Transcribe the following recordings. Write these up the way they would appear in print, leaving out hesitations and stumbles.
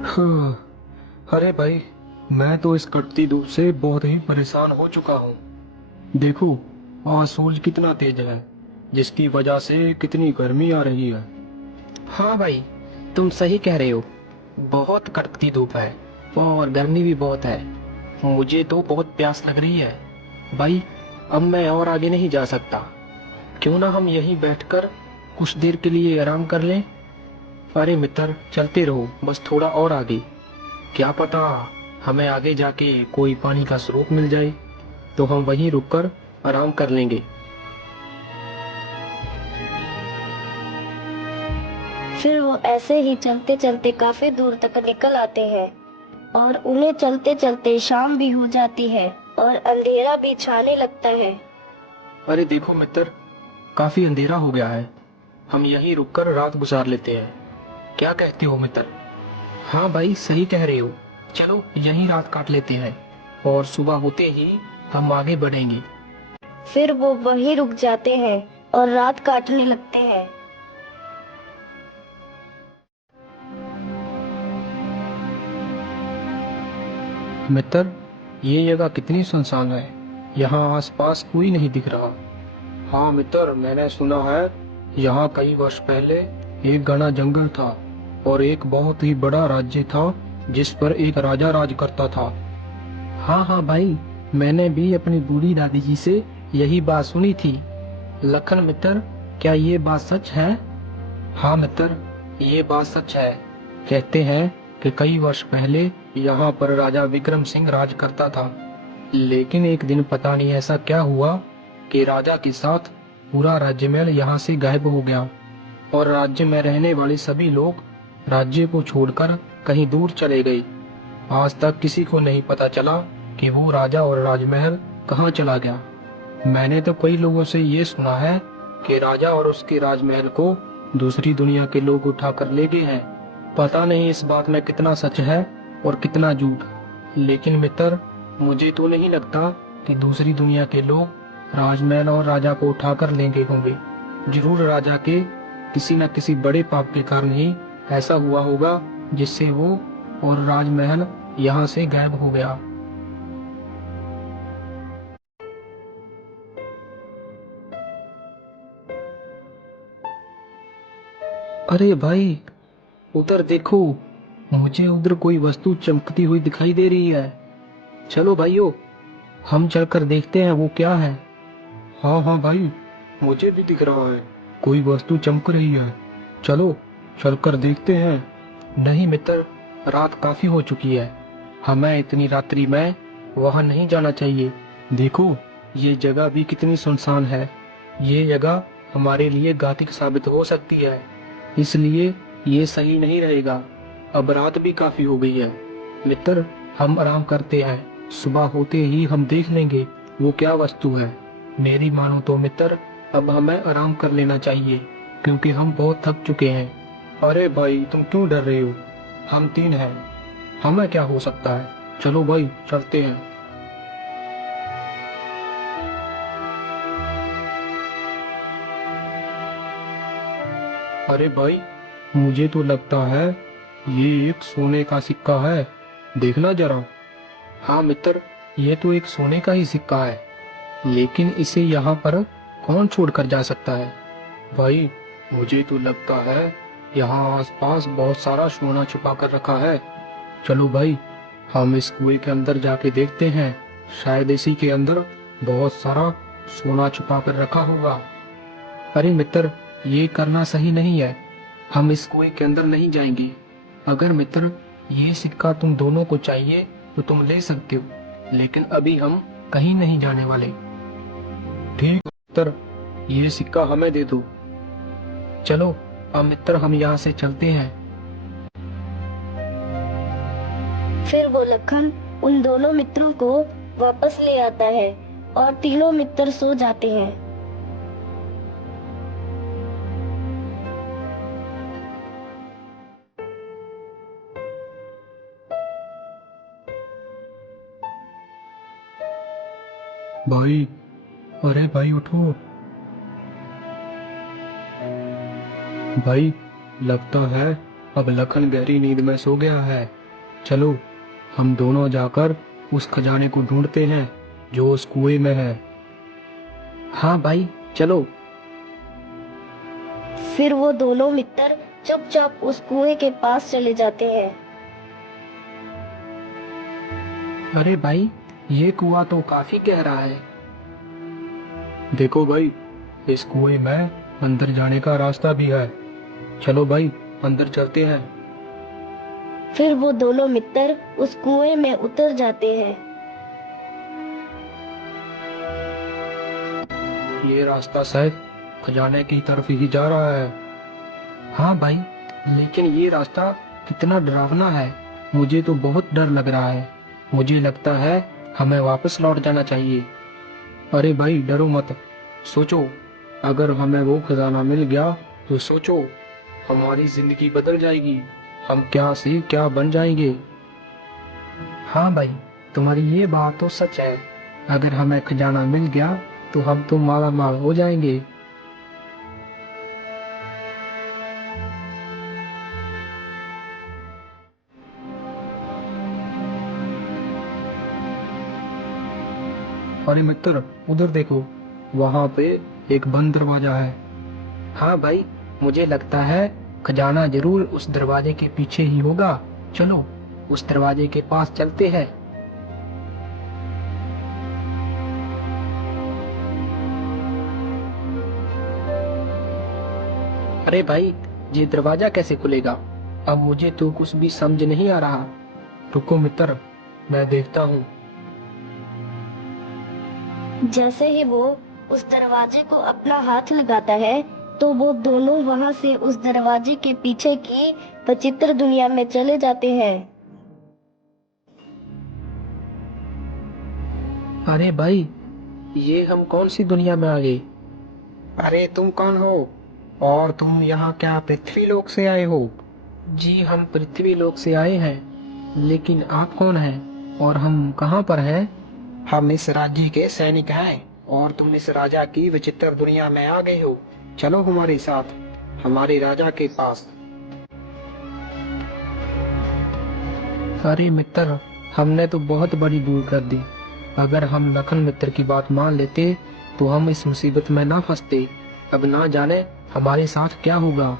हाँ, अरे भाई, मैं तो इस कटती धूप से बहुत ही परेशान हो चुका हूँ। देखो, आज सूरज कितना तेज है, जिसकी वजह से कितनी गर्मी आ रही है। हाँ भाई, तुम सही कह रहे हो। बहुत कड़कती धूप है और गर्मी भी बहुत है। मुझे तो बहुत प्यास लग रही है। भाई, अब मैं और आगे नहीं जा सकता। क्यों ना हम यहीं बैठकर कुछ देर के लिए आराम कर लें। अरे मित्र, चलते रहो, बस थोड़ा और आगे। क्या पता हमें आगे जाके कोई पानी का स्रोत मिल जाए, तो हम वहीं रुककर आराम कर लेंगे। फिर वो ऐसे ही चलते चलते काफी दूर तक निकल आते हैं और उन्हें चलते चलते शाम भी हो जाती है और अंधेरा भी छाने लगता है। अरे देखो मित्र, काफी अंधेरा हो गया है। हम यहीं रुककर रात गुजार लेते हैं। क्या कहते हो मित्र? हाँ भाई, सही कह रहे हो। चलो यहीं रात काट लेते हैं और सुबह होते ही हम आगे बढ़ेंगे। फिर वो वहीं रुक जाते हैं और रात काटने लगते हैं। मित्र, ये जगह कितनी सुनसान है। यहाँ आसपास कोई नहीं दिख रहा। हाँ मित्र, मैंने सुना है यहाँ कई वर्ष पहले एक घना जंगल था और एक बहुत ही बड़ा राज्य था जिस पर एक राजा राज करता था। हाँ हाँ भाई, मैंने भी अपनी बूढ़ी दादी जी से यही बात सुनी थी। लखन मित्र, क्या ये बात सच है? हाँ मित्र, ये बात सच है। कहते हैं कि कई वर्ष पहले यहाँ पर राजा विक्रम सिंह राज करता था। लेकिन एक दिन पता नहीं ऐसा क्या हुआ कि राजा के साथ पूरा राज्य महल यहाँ से गायब हो गया और राज्य में रहने वाले सभी लोग राज्य को छोड़कर कहीं दूर चले गए। आज तक किसी को नहीं पता चला कि वो राजा और राजमहल कहाँ चला गया। मैंने तो कई लोगों से ये सुना है कि राजा और उसके राजमहल को दूसरी दुनिया के लोग उठा कर ले गए हैं। पता नहीं इस बात में कितना सच है और कितना झूठ। लेकिन मित्र, मुझे तो नहीं लगता कि दूसरी दुनिया के लोग राजमहल और राजा को उठा कर ले गए होंगे। जरूर राजा के किसी न किसी बड़े पाप के कारण ही ऐसा हुआ होगा जिससे वो और राजमहल यहाँ से गायब हो गया। अरे भाई, उधर देखो, मुझे उधर कोई वस्तु चमकती हुई दिखाई दे रही है। चलो भाइयों, हम चलकर देखते हैं वो क्या है। हाँ हाँ भाई, मुझे भी दिख रहा है, कोई वस्तु चमक रही है। चलो चलकर देखते हैं। नहीं मित्र, रात काफी हो चुकी है। हमें इतनी रात्रि में वहां नहीं जाना चाहिए। देखो, ये जगह भी कितनी सुनसान है। ये जगह हमारे लिए घातक साबित हो सकती है, इसलिए ये सही नहीं रहेगा। अब रात भी काफी हो गई है। मित्र, हम आराम करते हैं। सुबह होते ही हम देख लेंगे वो क्या वस्तु है। मेरी मानो तो मित्र, अब हमें आराम कर लेना चाहिए क्योंकि हम बहुत थक चुके हैं। अरे भाई, तुम क्यों डर रहे हो? हम तीन हैं, हमें क्या हो सकता है। चलो भाई, चलते हैं। अरे भाई, मुझे तो लगता है ये एक सोने का सिक्का है। देखना जरा। हाँ मित्र, ये तो एक सोने का ही सिक्का है, लेकिन इसे यहाँ पर कौन छोड़कर जा सकता है? भाई, मुझे तो लगता है यहाँ आसपास बहुत सारा सोना छुपा कर रखा है। चलो भाई, हम इस कुएं के अंदर जाके देखते हैं। शायद इसी के अंदर बहुत सारा सोना छुपा कर रखा होगा। अरे मित्र, ये करना सही नहीं है। हम इस कुएं के अंदर नहीं जाएंगे। अगर मित्र ये सिक्का तुम दोनों को चाहिए तो तुम ले सकते हो, लेकिन अभी हम कहीं नहीं जाने वाले। ठीक मित्र, ये सिक्का हमें दे दो। चलो अब मित्र, हम यहाँ से चलते हैं। फिर वो लखन उन दोनों मित्रों को वापस ले आता है और तीनों मित्र सो जाते हैं। भाई, अरे भाई उठो। भाई, लगता है अब लखन गहरी नींद में सो गया है। चलो हम दोनों जाकर उस खजाने को ढूंढते हैं जो उस कुएं में है। हाँ भाई, चलो। फिर वो दोनों मित्र चुपचाप उस कुएं के पास चले जाते हैं। अरे भाई, ये कुआं तो काफी गहरा है। देखो भाई, इस कुएं में अंदर जाने का रास्ता भी है। चलो भाई, अंदर चलते हैं। फिर वो दोनों मित्र उस कुएं में उतर जाते हैं। ये रास्ता शायद खजाने की तरफ ही जा रहा है। हाँ भाई, लेकिन ये रास्ता कितना डरावना है। मुझे तो बहुत डर लग रहा है। मुझे लगता है हमें वापस लौट जाना चाहिए। अरे भाई डरो मत। सोचो, अगर हमें वो खजाना मिल गया तो सोचो, हमारी जिंदगी बदल जाएगी। हम क्या से क्या बन जाएंगे। हाँ भाई, तुम्हारी ये बात तो सच है। अगर हमें खजाना मिल गया तो हम तो माला माल हो जाएंगे। अरे मित्र, उधर देखो, वहां पे एक बंद दरवाजा है। हाँ भाई, मुझे लगता है खजाना जरूर उस दरवाजे के पीछे ही होगा। चलो उस दरवाजे के पास चलते हैं। अरे भाई, ये दरवाजा कैसे खुलेगा? अब मुझे तो कुछ भी समझ नहीं आ रहा। रुको मित्र, मैं देखता हूँ। जैसे ही वो उस दरवाजे को अपना हाथ लगाता है तो वो दोनों वहां से उस दरवाजे के पीछे की विचित्र दुनिया में चले जाते हैं। अरे भाई, ये हम कौन सी दुनिया में आ गए? अरे तुम कौन हो? और तुम यहाँ क्या पृथ्वी लोक से आए हो? जी, हम पृथ्वी लोक से आए हैं। लेकिन आप कौन हैं और हम कहाँ पर हैं? हम इस राज्य के सैनिक हैं और तुम इस राजा की विचित्र दुनिया में आ गए हो। चलो हमारे साथ, हमारे राजा के पास। अरे मित्र, हमने तो बहुत बड़ी भूल कर दी। अगर हम लखन मित्र की बात मान लेते तो हम इस मुसीबत में ना फंसते। अब ना जाने हमारे साथ क्या होगा।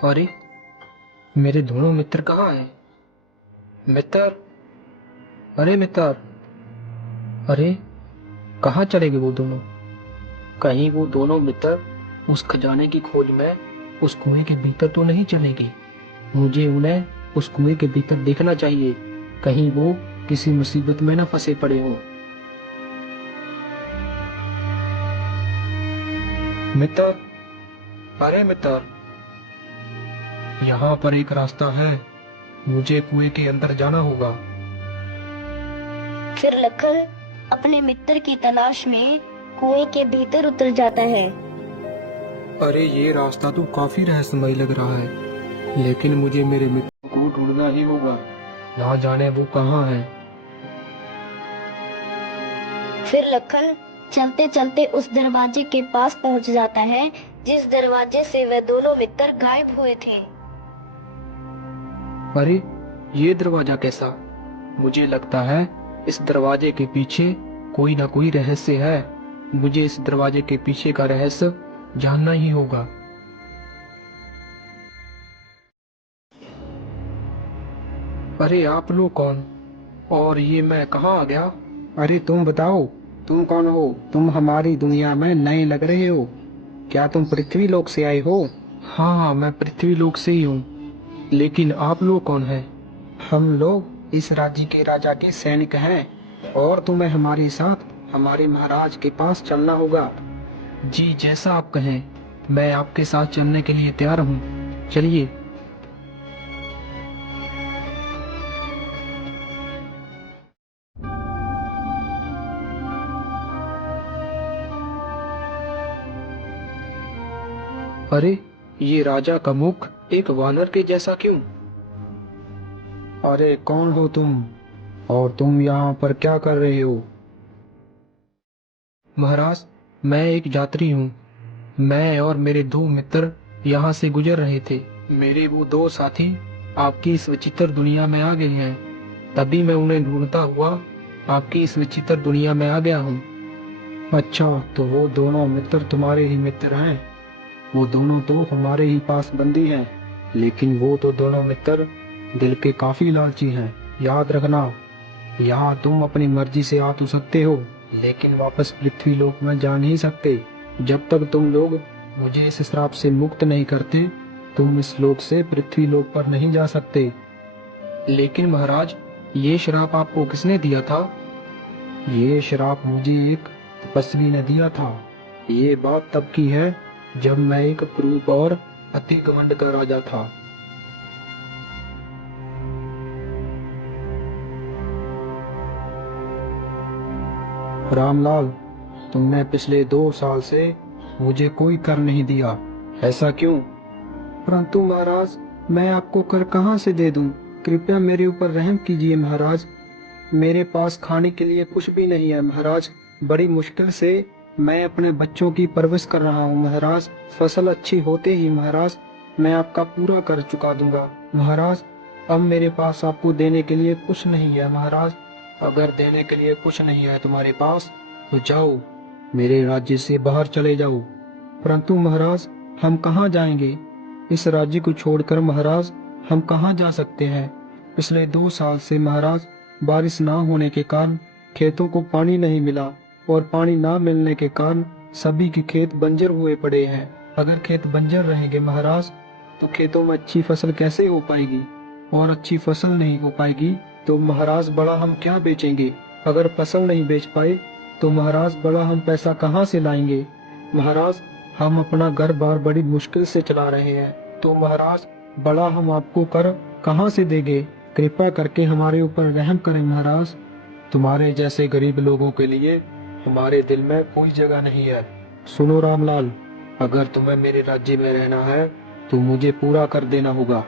अरे, मेरे दोनों मित्र कहाँ हैं? मित्र, अरे मित्र, अरे कहाँ चले गए वो दोनों? कहीं वो दोनों मित्र उस खजाने की खोज में उस कुएं के भीतर तो नहीं चले गए? मुझे उन्हें उस कुएं के भीतर देखना चाहिए। कहीं वो किसी मुसीबत में न फंसे पड़े हों। मित्र, अरे मित्र, यहाँ पर एक रास्ता है। मुझे कुएं के अंदर जाना होगा। फिर लखन अपने मित्र की तलाश में कुएं के भीतर उतर जाता है। अरे ये रास्ता तो काफी रहस्यमय लग रहा है, लेकिन मुझे मेरे मित्र को ढूंढना ही होगा। ना जाने वो कहाँ है। फिर लखन चलते चलते उस दरवाजे के पास पहुंच जाता है जिस दरवाजे से वे दोनों मित्र गायब हुए थे। अरे ये दरवाजा कैसा? मुझे लगता है इस दरवाजे के पीछे कोई ना कोई रहस्य है। मुझे इस दरवाजे के पीछे का रहस्य जानना ही होगा। अरे आप लोग कौन? और ये मैं कहाँ आ गया? अरे तुम बताओ, तुम कौन हो? तुम हमारी दुनिया में नए लग रहे हो। क्या तुम पृथ्वी लोक से आए हो? हाँ, मैं पृथ्वी लोक से ही हूँ। लेकिन आप लोग कौन हैं? हम लोग इस राज्य के राजा के सैनिक हैं और तुम्हें हमारे साथ हमारे महाराज के पास चलना होगा। जी, जैसा आप कहें, मैं आपके साथ चलने के लिए तैयार हूँ। चलिए। अरे ये राजा का मुख एक वानर के जैसा क्यों? अरे कौन हो तुम, और तुम यहाँ पर क्या कर रहे हो? महाराज, मैं एक यात्री हूँ। मैं और मेरे दो मित्र यहाँ से गुजर रहे थे। मेरे वो दो साथी आपकी इस विचित्र दुनिया में आ गए हैं, तभी मैं उन्हें ढूंढता हुआ आपकी इस विचित्र दुनिया में आ गया हूँ। अच्छा, तो वो दोनों मित्र तुम्हारे ही मित्र हैं? वो दोनों तो हमारे ही पास बंदी हैं, लेकिन वो तो दोनों मित्र दिल के काफी लालची हैं। याद रखना, यहाँ तुम अपनी मर्जी से आ तो सकते हो, लेकिन वापस पृथ्वी लोक में जा नहीं सकते। जब तक तुम लोग मुझे इस श्राप से मुक्त नहीं करते, तुम इस लोक से पृथ्वी लोक पर नहीं जा सकते। लेकिन महाराज, ये श्राप आपको किसने दिया था? ये श्राप मुझे एक तपस्वी ने दिया था। ये बात तब की है जब मैं एक क्रूर और अति घमंड का राजा था। रामलाल, तुमने पिछले 2 साल से मुझे कोई कर नहीं दिया, ऐसा क्यों? परंतु महाराज, मैं आपको कर कहाँ से दे दूं? कृपया मेरे ऊपर रहम कीजिए महाराज। मेरे पास खाने के लिए कुछ भी नहीं है महाराज। बड़ी मुश्किल से मैं अपने बच्चों की परवरिश कर रहा हूँ महाराज। फसल अच्छी होते ही महाराज मैं आपका पूरा कर चुका दूंगा महाराज। अब मेरे पास आपको देने के लिए कुछ नहीं है महाराज। अगर देने के लिए कुछ नहीं है तुम्हारे पास, तो जाओ, मेरे राज्य से बाहर चले जाओ। परंतु महाराज, हम कहाँ जाएंगे? इस राज्य को छोड़कर महाराज हम कहाँ जा सकते हैं? पिछले 2 साल से महाराज बारिश ना होने के कारण खेतों को पानी नहीं मिला, और पानी ना मिलने के कारण सभी के खेत बंजर हुए पड़े हैं। अगर खेत बंजर रहेंगे महाराज, तो खेतों में अच्छी फसल कैसे हो पाएगी? और अच्छी फसल नहीं हो पाएगी तो महाराज बड़ा हम क्या बेचेंगे? अगर फसल नहीं बेच पाए तो महाराज बड़ा हम पैसा कहाँ से लाएंगे? महाराज, हम अपना घर बार बड़ी मुश्किल से चला रहे हैं, तो महाराज बड़ा हम आपको कर कहाँ से देंगे? कृपया करके हमारे ऊपर रहम करें महाराज। तुम्हारे जैसे गरीब लोगों के लिए हमारे दिल में कोई जगह नहीं है। सुनो रामलाल, अगर तुम्हें मेरे राज्य में रहना है तो मुझे पूरा कर देना होगा।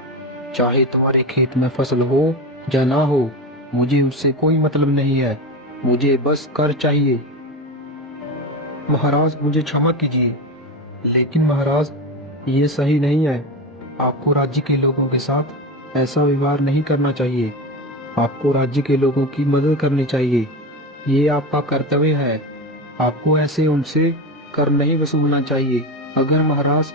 चाहे तुम्हारे खेत में फसल हो या ना हो, मुझे उससे कोई मतलब नहीं है। मुझे बस कर चाहिए। महाराज, मुझे क्षमा कीजिए, लेकिन महाराज ये सही नहीं है। आपको राज्य के लोगों के साथ ऐसा व्यवहार नहीं करना चाहिए। आपको राज्य के लोगों की मदद करनी चाहिए। ये आपका कर्तव्य है। आपको ऐसे उनसे कर नहीं वसूलना चाहिए। अगर महाराज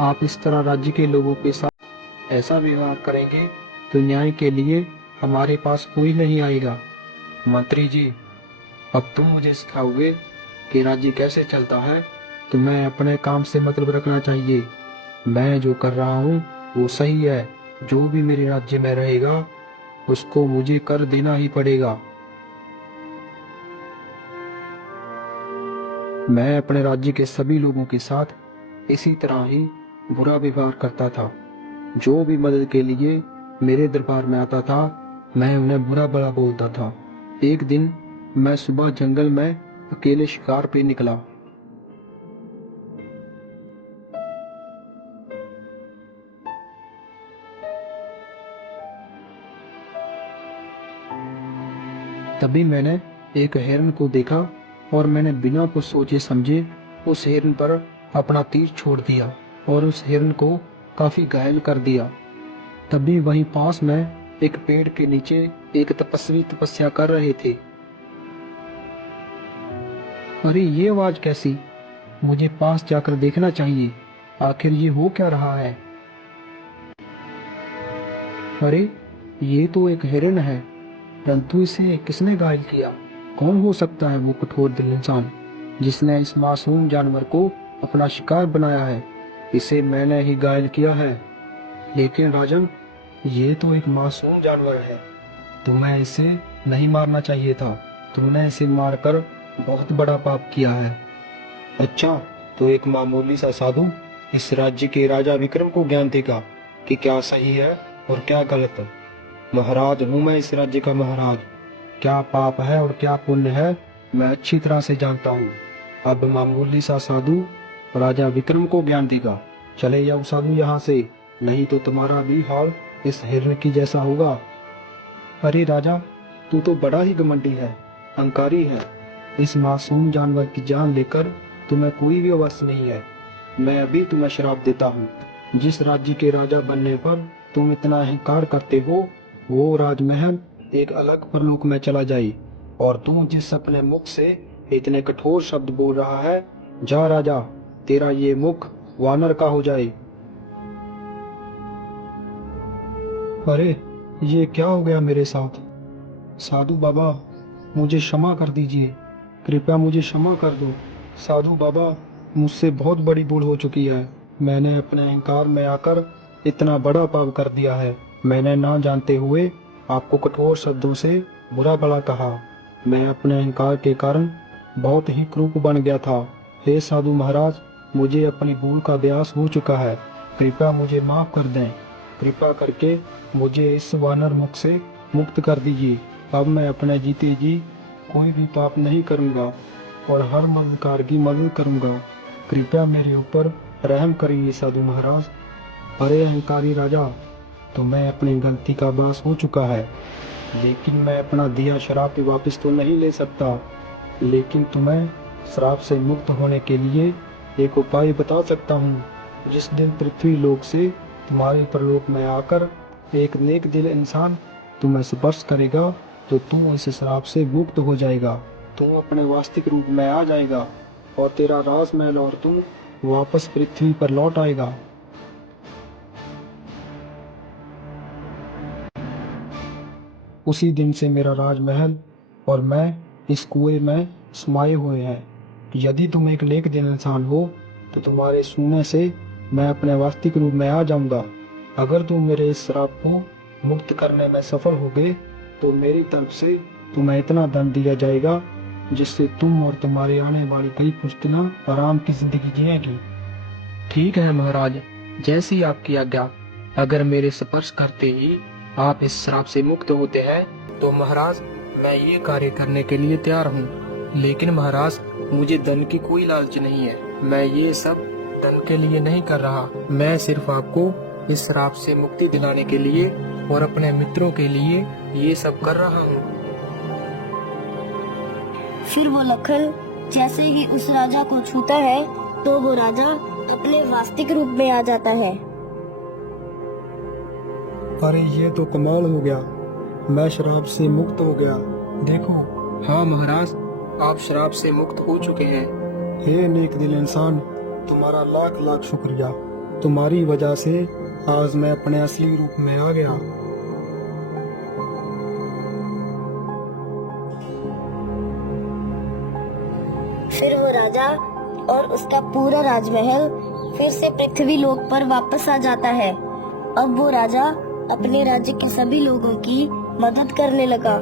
आप इस तरह राज्य के लोगों के साथ ऐसा व्यवहार करेंगे तो न्याय के लिए हमारे पास कोई नहीं आएगा। मंत्री जी, अब तुम मुझे सिखाओगे कि राज्य कैसे चलता है। तुम्हें अपने काम से मतलब रखना चाहिए। मैं जो कर रहा हूँ वो सही है। जो भी मेरे राज्य में रहेगा उसको मुझे कर देना ही पड़ेगा। मैं अपने राज्य के सभी लोगों के साथ इसी तरह ही बुरा व्यवहार करता था। जो भी मदद के लिए मेरे दरबार में आता था, मैं उन्हें बुरा भला बोलता था। एक दिन मैं सुबह जंगल में अकेले शिकार पे निकला। तभी मैंने एक हिरन को देखा और मैंने बिना कुछ सोचे समझे उस हिरन पर अपना तीर छोड़ दिया और उस हिरन को काफी घायल कर दिया। तभी वहीं पास में एक पेड़ के नीचे एक तपस्वी तपस्या कर रहे थे। अरे ये आवाज कैसी? मुझे पास जाकर देखना चाहिए, आखिर ये हो क्या रहा है। अरे ये तो एक हिरन है, परंतु इसे किसने घायल किया? कौन हो सकता है वो कठोर दिल इंसान जिसने इस मासूम जानवर को अपना शिकार बनाया है? इसे मैंने ही घायल किया है। लेकिन राजन, ये तो एक मासूम जानवर है, तुम्हें इसे नहीं मारना चाहिए था। तुमने इसे मारकर बहुत बड़ा पाप किया है। अच्छा, तो एक मामूली सा साधु इस राज्य के राजा विक्रम को ज्ञान देगा कि क्या सही है और क्या गलत। महाराज हूँ मैं इस राज्य का महाराज। क्या पाप है और क्या पुण्य है मैं अच्छी तरह से जानता हूँ। अब मामूली सा साधु राजा विक्रम को ज्ञान देगा चले जाओ साधु यहाँ से, नहीं तो तुम्हारा भी हाल इस हिरण की जैसा होगा। अरे राजा, तू तो बड़ा ही घमंडी है, अहंकारी है। इस मासूम जानवर की जान लेकर तुम्हें कोई भी अवश्य नहीं है। मैं अभी तुम्हें श्राप देता हूँ। जिस राज्य के राजा बनने पर तुम इतना अहंकार करते हो, वो राजमहल एक अलग परलोक में चला जाए। और तू जिस अपने मुख से इतने कठोर शब्द बोल रहा है, जा राजा, तेरा ये मुख वानर का हो जाए। अरे ये क्या हो गया मेरे साथ? साधु बाबा, मुझे क्षमा कर दीजिए, कृपया मुझे क्षमा कर दो। साधु बाबा, मुझसे बहुत बड़ी भूल हो चुकी है। मैंने अपने अहंकार में आकर इतना बड़ा पाप कर दिया है। मैंने ना जानते हुए आपको कठोर शब्दों से बुरा भला कहा। मैं अपने अहंकार के कारण बहुत ही क्रूर बन गया था। हे साधु महाराज, मुझे अपनी भूल का एहसास हो चुका है। कृपया मुझे माफ कर दें। कृपा करके मुझे इस वानर मुख से मुक्त कर दीजिए। अब मैं अपने जीते जी कोई भी पाप नहीं करूंगा और हर मददगार की मदद करूंगा। कृपया मेरे ऊपर रहम करिए साधु महाराज। अरे अहंकारी राजा, तुम्हें अपनी गलती का आभास हो चुका है, लेकिन मैं अपना दिया श्राप वापस तो नहीं ले सकता। लेकिन तुम्हें श्राप से मुक्त होने के लिए एक उपाय बता सकता हूँ। जिस दिन पृथ्वी लोक से तुम्हारे परलोक में आकर एक नेक दिल इंसान तुम्हें स्पर्श करेगा, तो तू इस श्राप से मुक्त हो जाएगा। तू अपने वास्तविक रूप में आ जाएगा और तेरा राजमहल और तू वापस पृथ्वी पर लौट आएगा। उसी दिन से मेरा राजमहल और मैं इस कुएं में समाये हुए हैं। यदि तुम एक नेक दिल इंसान हो तो तुम्हारे सुनने से मैं अपने वास्तविक रूप में आ जाऊंगा। अगर तुम मेरे इस श्राप को मुक्त करने में सफल हो गए तो मेरी तरफ से तुम्हें इतना धन दिया जाएगा जिससे तुम और तुम्हारी आने वाली कई पुश्तों आराम की जिंदगी जिएगी। ठीक है महाराज, जैसी आपकी आज्ञा। अगर मेरे स्पर्श करते ही आप इस श्राप से मुक्त होते हैं तो महाराज मैं ये कार्य करने के लिए तैयार हूँ। लेकिन महाराज, मुझे धन की कोई लालच नहीं है। मैं ये सब धन के लिए नहीं कर रहा। मैं सिर्फ आपको इस श्राप से मुक्ति दिलाने के लिए और अपने मित्रों के लिए ये सब कर रहा हूँ। फिर वो लखन जैसे ही उस राजा को छूता है तो वो राजा अपने वास्तविक रूप में आ जाता है। अरे ये तो कमाल हो गया, मैं शराब से मुक्त हो गया। देखो। हाँ महाराज, आप श्राप से मुक्त हो चुके हैं। हे नेक दिल इंसान, तुम्हारा लाख लाख शुक्रिया। तुम्हारी वजह से आज मैं अपने असली रूप में आ गया। फिर वो राजा और उसका पूरा राजमहल फिर से पृथ्वी लोक पर वापस आ जाता है। अब वो राजा अपने राज्य के सभी लोगों की मदद करने लगा।